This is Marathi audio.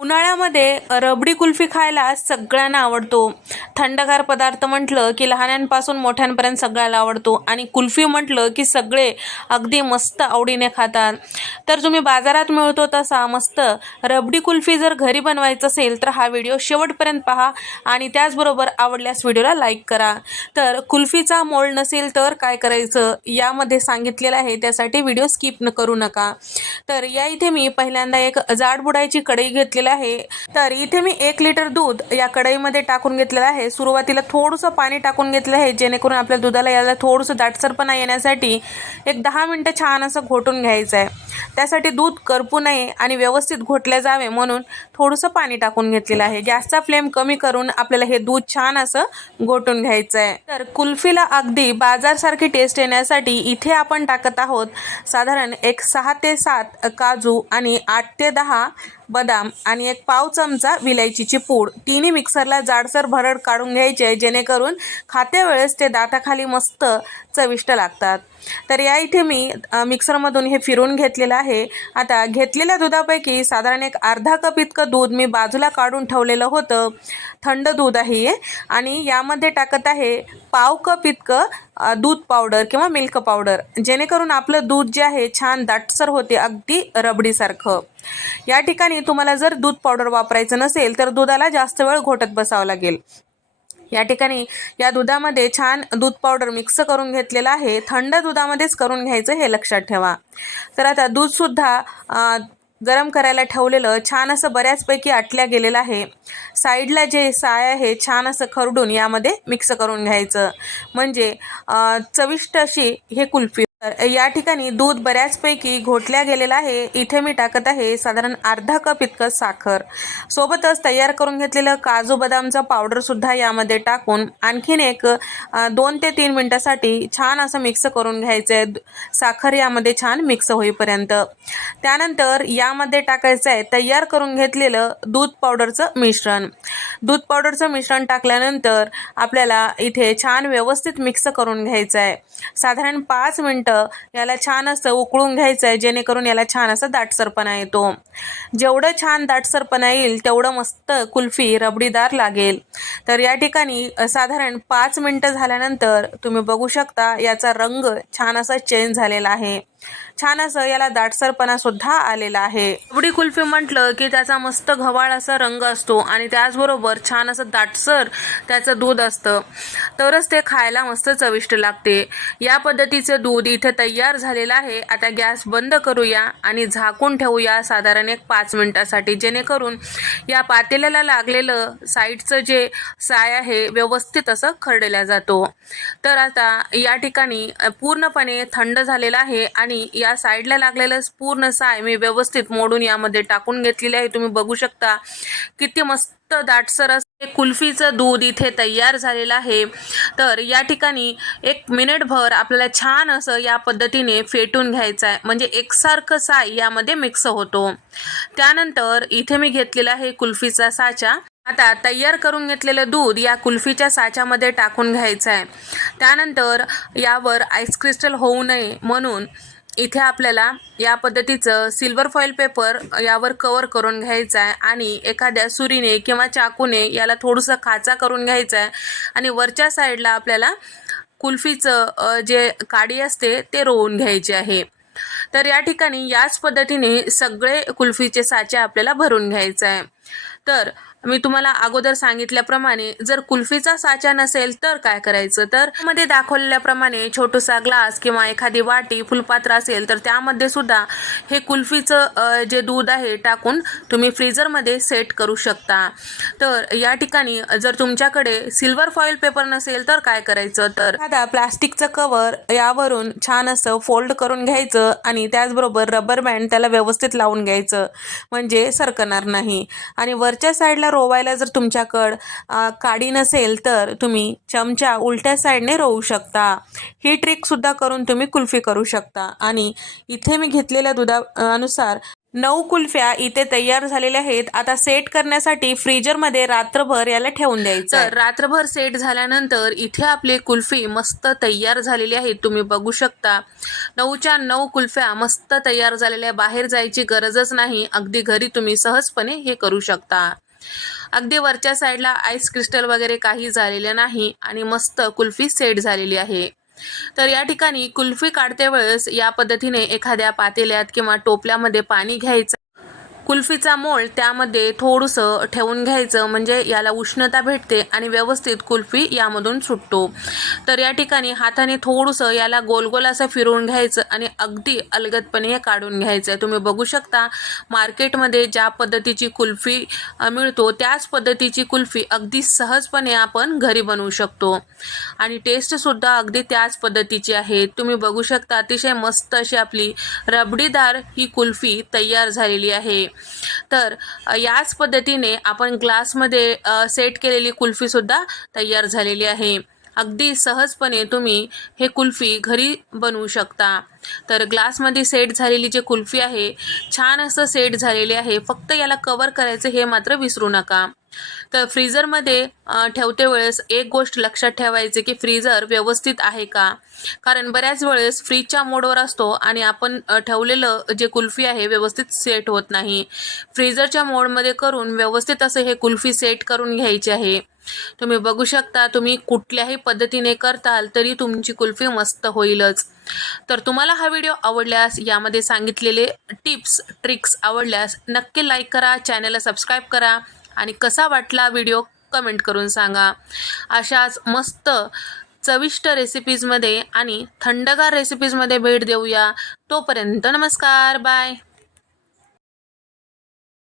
उन्हाळ्यामध्ये रबडी कुल्फी खायला सगळ्यांना आवडतो. थंडगार पदार्थ म्हटलं की लहानांपासून मोठ्यांपर्यंत सगळ्याला आवडतो आणि कुल्फी म्हटलं की सगळे अगदी मस्त आवडीने खातात. तर तुम्ही बाजारात मिळतो तसा मस्त रबडी कुल्फी जर घरी बनवायचं असेल तर हा व्हिडिओ शेवटपर्यंत पहा आणि त्याचबरोबर आवडल्यास व्हिडिओला लाईक करा. तर कुल्फीचा मोल्ड नसेल तर काय करायचं यामध्ये सांगितलेलं आहे त्यासाठी व्हिडिओ स्किप न करू नका. तर या इथे मी पहिल्यांदा एक जाड बुडायची कढई घेतलेली आहे. तर इथे मी एक लिटर दूध या कढईमध्ये टाकून घेतलेलं आहे. सुरुवातीला थोडंसं पाणी टाकून घेतलं आहे जेणेकरून आपल्या दुधाला याला थोडंसं दाटसरपणा येण्यासाठी एक दहा मिनटं छान असं घोटून घ्यायचं आहे. त्यासाठी दूध करपू नये आणि व्यवस्थित घोटले जावे म्हणून थोडंसं पाणी टाकून घेतलेलं आहे. गॅसचा फ्लेम कमी करून आपल्याला हे दूध छान असं घोटून घ्यायचं आहे. तर कुल्फीला अगदी बाजारसारखी टेस्ट येण्यासाठी इथे आपण टाकत आहोत साधारण एक सहा ते सात काजू आणि आठ ते दहा बदाम आणि एक पाव चमचा विलायचीची पूड. तिन्ही मिक्सरला जाडसर भरड काढून घ्यायचे जेणेकरून खात्या वेळेस ते दाताखाली मस्त चविष्ट लागतात. तर या इथे मी मिक्सरमधून हे फिरून घेतलेलं आहे. आता घेतलेल्या दुधापैकी साधारण एक अर्धा कप इतकं दूध मी बाजूला काढून ठेवलेलं होतं. थंड दूध आहे हे. आणि यामध्ये टाकत आहे पाव कप इतकं दूध पावडर किंवा मिल्क पावडर. जेणेकरून आपलं दूध जे आहे छान दाटसर होते अगदी रबडीसारखं. या ठिकाणी तुम्हाला जर दूध पावडर वापरायचं नसेल तर दुधाला जास्त वेळ घोटत बसावं लागेल. या ठिकाणी या दुधामध्ये छान दूध पावडर मिक्स करून घेतलेलं आहे. थंड दुधामध्येच करून घ्यायचं हे लक्षात ठेवा. तर आता दूधसुद्धा गरम करायला ठेवलेलं छान असं बऱ्याचपैकी आटल्या गेलेलं आहे. साईडला जे साय आहे छान असं खरडून यामध्ये मिक्स करून घ्यायचं. म्हणजे चविष्ट अशी हे कुल्फी तर या ठिकाणी दूध बऱ्याचपैकी घोटल्या गेलेलं आहे. इथे मी टाकत आहे साधारण अर्धा कप इतकं साखर. सोबतच तयार करून घेतलेलं काजू बदामचं पावडरसुद्धा यामध्ये टाकून आणखीन एक दोन ते तीन मिनटासाठी छान असं मिक्स करून घ्यायचं आहे साखर यामध्ये छान मिक्स होईपर्यंत. त्यानंतर यामध्ये टाकायचं आहे तयार करून घेतलेलं दूध पावडरचं मिश्रण. दूध पावडरचं मिश्रण टाकल्यानंतर आपल्याला इथे छान व्यवस्थित मिक्स करून घ्यायचं आहे साधारण पाच मिनटं याला छान असं उकळून घ्यायचं आहे जेणेकरून याला छान असा दाटसरपणा येतो. जेवढं छान दाटसरपणा येईल तेवढं मस्त कुल्फी रबडीदार लागेल. तर या ठिकाणी साधारण पाच मिनटं झाल्यानंतर तुम्ही बघू शकता याचा रंग छान असा चेंज झालेला आहे. छान असं याला दाटसरपणा सुद्धा आलेला आहे. रबडी कुल्फी म्हटलं की त्याचा मस्त घवाळ असा रंग असतो आणि त्याचबरोबर छान असं दाटसर त्याचं दूध असतं. तरच ते खायला मस्त चविष्ट लागते. या पद्धतीचं दूध इथे तयार झालेलं आहे. आता गॅस बंद करूया आणि झाकून ठेवूया साधारण एक पाच मिनिटासाठी. जेणेकरून या पातेल्याला लागलेलं साईडचं जे साय आहे व्यवस्थित असं खरडला जातो. तर आता या ठिकाणी पूर्णपणे थंड झालेलं आहे आणि या साईडला लागलेलं पूर्ण साय मी व्यवस्थित मोडून यामध्ये टाकून घेतलेली आहे. तुम्ही बघू शकता किती मस्त दाटसर असते कुल्फीचं दूध इथे तयार झालेलं आहे. तर या ठिकाणी एक मिनिटभर आपल्याला छान असं या पद्धतीने फेटून घ्यायचं आहे. म्हणजे एकसारखं साय यामध्ये मिक्स होतो. त्यानंतर इथे मी घेतलेला आहे कुल्फीचा साचा. आता तयार करून घेतलेलं दूध या कुल्फीच्या साच्यामध्ये टाकून घ्यायचं आहे. त्यानंतर यावर आईस क्रिस्टल होऊ नये म्हणून इथे आपल्याला या पद्धतीचं सिल्वर फॉईल पेपर यावर कवर करून घ्यायचं आहे आणि एखाद्या सुरीने किंवा चाकूने याला थोडंसं खाचा करून घ्यायचं आहे. आणि वरच्या साईडला आपल्याला कुल्फीचं जे काडी असते ते रोवून घ्यायचे आहे. तर या ठिकाणी याच पद्धतीने सगळे कुल्फीचे साचे आपल्याला भरून घ्यायचं आहे. तर मी तुम्हाला अगोदर सांगितल्याप्रमाणे जर कुल्फीचा साचा नसेल तर काय करायचं? तर मध्ये दाखवलेल्याप्रमाणे छोटूसा ग्लास किंवा एखादी वाटी फुलपात्र असेल तर त्यामध्ये सुद्धा हे कुल्फीचं जे दूध आहे टाकून तुम्ही फ्रीजरमध्ये सेट करू शकता. तर या ठिकाणी जर तुमच्याकडे सिल्वर फॉईल पेपर नसेल तर काय करायचं? तर एखादा प्लास्टिकचं कवर यावरून छान असं फोल्ड करून घ्यायचं आणि त्याचबरोबर रबर बँड त्याला व्यवस्थित लावून घ्यायचं. म्हणजे सरकणार नाही. आणि वरच्या साईडला रोवायला जर तुमच्याकडं काडी नसेल तर तुम्ही चमचा उलट्या साईडने रोवू शकता. ही ट्रिकसुद्धा करून तुम्ही कुल्फी करू शकता. आणि इथे मी घेतलेल्या दुधा अनुसार नऊ कुल्फ्या इथे तयार झालेल्या आहेत. आता सेट करण्यासाठी फ्रीजरमध्ये रात्रभर याला ठेवून द्यायचं तर रात्रभर सेट झाल्यानंतर इथे आपली कुल्फी मस्त तयार झालेली आहे. तुम्ही बघू शकता. नऊच्या नऊ कुल्फ्या मस्त तयार झालेल्या. बाहेर जायची गरजच नाही. अगदी घरी तुम्ही सहजपणे हे करू शकता. अगदी वरच्या साईडला आईस क्रिस्टल वगैरे काही झालेलं नाही आणि मस्त कुल्फी सेट झालेली आहे. तर या ठिकाणी कुल्फी काढते वेळेस या पद्धतीने एखाद्या पातेल्यात किंवा टोपल्यामध्ये पाणी घ्यायचं कुल्फीचा मोळ त्यामध्ये थोडंसं ठेवून घ्यायचं म्हणजे याला उष्णता भेटते आणि व्यवस्थित कुल्फी यामधून सुटतो. तर या ठिकाणी हाताने थोडंसं याला गोलगोल असं फिरवून घ्यायचं आणि अगदी अलगदपणे हे काढून घ्यायचं. आहे तुम्ही बघू शकता मार्केटमध्ये ज्या पद्धतीची कुल्फी मिळतो त्याच पद्धतीची कुल्फी अगदी सहजपणे आपण घरी बनवू शकतो. आणि टेस्टसुद्धा अगदी त्याच पद्धतीची आहे. तुम्ही बघू शकता अतिशय मस्त अशी आपली रबडीदार ही कुल्फी तयार झालेली आहे. तर याच पद्धतीने आपण ग्लासमध्ये सेट केलेली कुल्फीसुद्धा तयार झालेली आहे. अगदी सहजपणे तुम्ही हे कुल्फी घरी बनवू शकता. तर ग्लासमध्ये सेट झालेली जी कुल्फी आहे छान असं सेट झालेली आहे. फक्त याला कवर करायचं हे मात्र विसरू नका. तर फ्रीझरमध्ये ठेवते वेळेस एक गोष्ट लक्षात ठेवायची की फ्रीजर व्यवस्थित आहे का? कारण बऱ्याच वेळेस फ्रीजच्या मोडवर असतो आणि आपण ठेवलेलं जे कुल्फी आहे व्यवस्थित सेट होत नाही. फ्रीजरच्या मोडमध्ये करून व्यवस्थित असं हे कुल्फी सेट करून घ्यायची आहे. तुम्ही बघू शकता तुम्ही कुठल्याही पद्धतीने करताल तरी तुमची कुल्फी मस्त होईलच. तर तुम्हाला हा व्हिडिओ आवडल्यास यामध्ये सांगितलेले टिप्स ट्रिक्स आवडल्यास नक्की लाईक करा चॅनलला सबस्क्राईब करा. आणि कसा वाटला व्हिडिओ कमेंट करून सांगा. अशाच मस्त चविष्ट रेसिपीजमध्ये आणि थंडगार रेसिपीजमध्ये भेट देऊया. तोपर्यंत नमस्कार बाय